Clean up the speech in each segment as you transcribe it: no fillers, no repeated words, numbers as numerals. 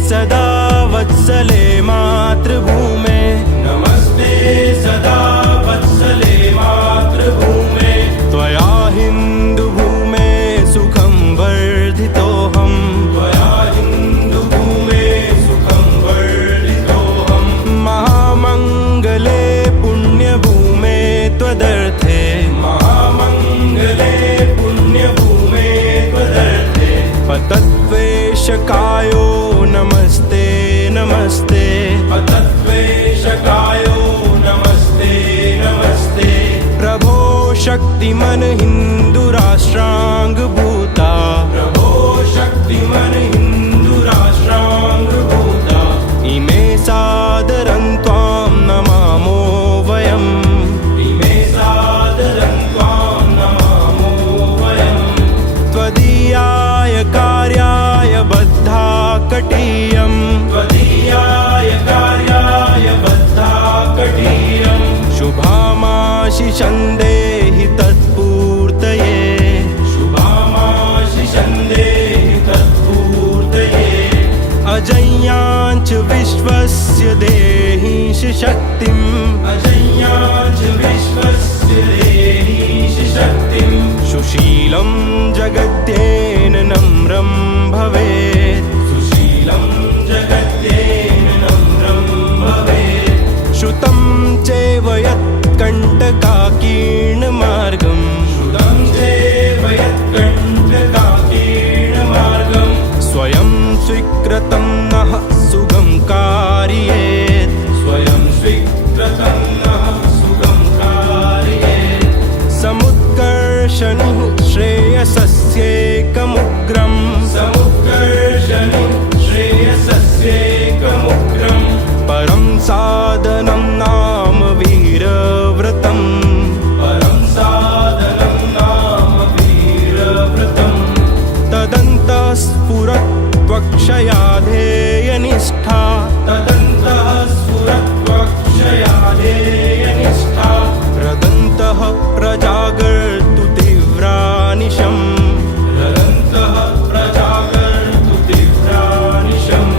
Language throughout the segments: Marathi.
सदा वत्सले मातृभूमे, नमस्ते सदा वत्सले मातृभूमे। त्वया हिन्दुभूमे सुखं वर्धितोऽहम्, त्वया हिन्दुभूमे सुखं वर्धितोऽहम्। महामङ्गले पुण्यभूमे त्वदर्थे, महामङ्गले पुण्यभूमे त्वदर्थे। पतत्वेषकायो नमस्ते नमस्ते, पतत्वेषकायो नमस्ते नमस्ते। प्रभो शक्तिमन हिन्दुराष्ट्राङ्गभूता, प्रभो शक्तिमन हिन्दुराष्ट्राङ्गभूता। इमे सादरं त्वां नमामो वयम्, इमे सादरं त्वां नमामो वयम्। त्वदीयाय कार्याय बद्धा कटीयम्, त्वदीयाय कार्याय बद्धा कटीयम्। शुभामाशिषं देहि तत्पूर्तये, शुभामाशिषं देहि तत्पूर्तये। अजय्याञ्च विश्वस्य देहीश शक्तिम्, अजय्याञ्च विश्वस्य देहीश शक्तिम्। सुशीलं जगत्येन नम्रं भवेत्, सुशीलं जगत्येन नम्रं भवेत्। श्रुतं चैव यत्कण्टकाकीर्णमार्गम्, श्रुतं चैव यत्कण्टकाकीर्णमार्गम्। स्वयं स्वीकृतं नः सुगं कारयेत्, स्वयं स्वीकृतं नः सुगं कारयेत्। समुत्कर्षणिः श्रेयसस्यैकमुग्रम्, समुत्कर्षणिः श्रेयसस्यैकमुग्रम्। परं साधनं नाम वीरव्रतम्, परं साधनं नाम वीरव्रतम्। तदन्तः स्फुरत्वक्षया ध्येयनिष्ठा, तदन्तः स्फुरत्वक्षया ध्येयनिष्ठा। रदन्तः प्रजागर्तु तीव्रानिशम्, रदन्तः प्रजागर्तु तीव्रानिशम्।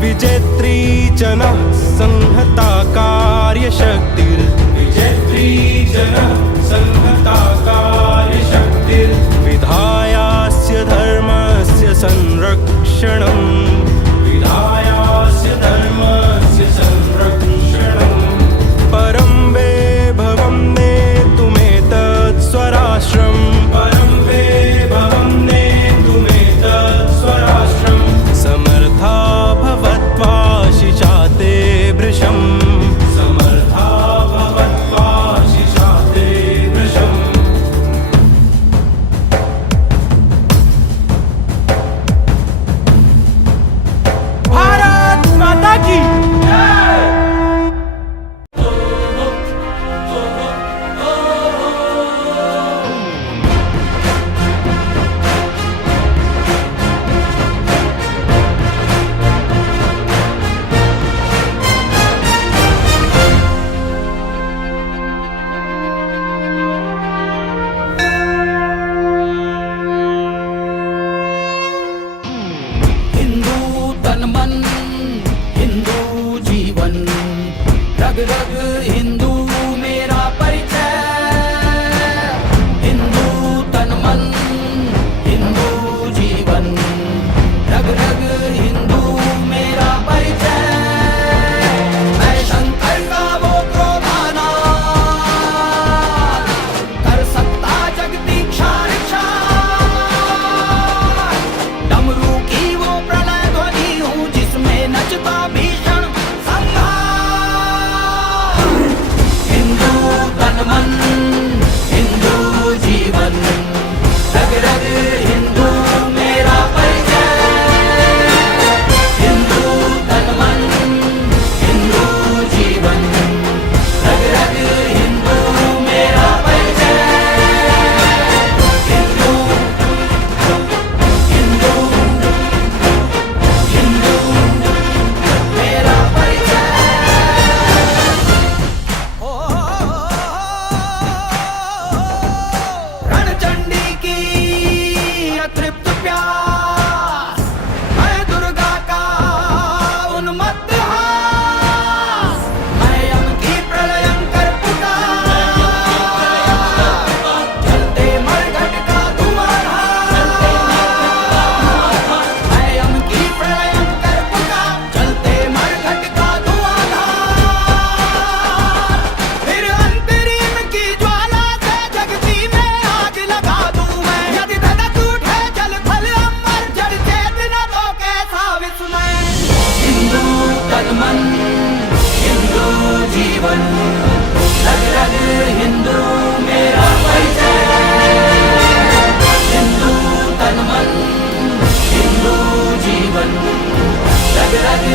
विजेत्री जनः संहता कार्यशक्तिर्, विजेत्री जनः संहता कार्यशक्तिर्। विधायास्य धर्मस्य संरक्षणम्, विधायास्य धर्मस्य संरक्षणम्। परं वैभवं नेतुमेतत् स्वराष्ट्रम्, परं वैभवं नेतुमेतत् स्वराष्ट्रम्। समर्था भवत्वाशिषा ते भृशम्, समर्था भवत्वाशिषा ते भृशम्। भारत माता की जय। हिंदू तन मन, हिंदू जीवन, रग रग हिंदू मेरा परिचय। हिंदू तन मन, हिंदू जीवन, रग रग हिंदू मेरा परिचय। मैं शंकर का वो क्रोधानाथ, कर सकता जगदीक्षा रक्षा। डमरू की वो प्रलय ध्वनि हूँ जिसमें नचता भीषण संहार। तन मन हिंदू जीवन रग रग हिंदू मेरा परिचय हिंदू तन मन हिंदू जीवन रग रग